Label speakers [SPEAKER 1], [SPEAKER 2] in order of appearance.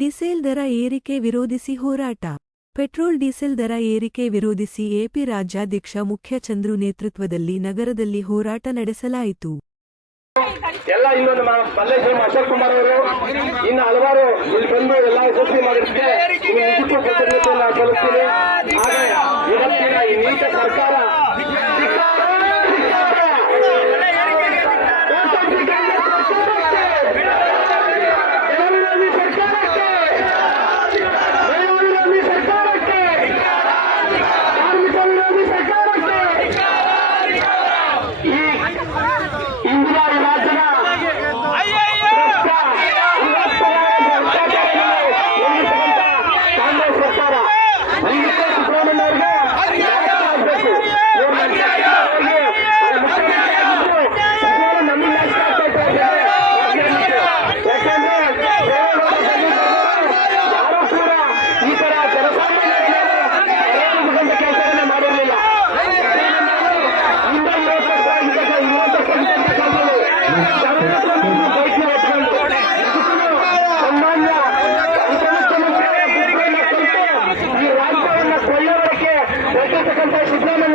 [SPEAKER 1] Diesel ದರ ಏರಿಕೆ ವಿರೋಧಿಸಿ ಹೋರಾಟ. ಪೆಟ್ರೋಲ್ ಡೀಸೆಲ್ ದರ ಏರಿಕೆ ವಿರೋಧಿಸಿ ಎಪಿ ರಾಜ್ಯಾಧ್ಯಕ್ಷ ಮುಖ್ಯ ಚಂದ್ರು ನೇತೃತ್ವದಲ್ಲಿ ನಗರದಲ್ಲಿ ಹೋರಾಟ ನಡೆಸಲಾಯಿತು.
[SPEAKER 2] ಎಲ್ಲ ಇನ್ನೊಂದು ಮಲ್ಲೇಶ್ವರಂ ಅಶೋಕ್ ಕುಮಾರ್ ಅವರು, ಇನ್ನು ಹಲವಾರು ಇಲ್ಲಿ ಬಂದು ಎಲ್ಲ ಯಶಸ್ವಿ ಸಲ್ಲಿಸ್ತೀನಿ ಹಾಗೆ ಇವತ್ತಿನ ಈ ನೀತ ಸರ್ಕಾರ ಸಿದ್ದರಾಮಯ್ಯ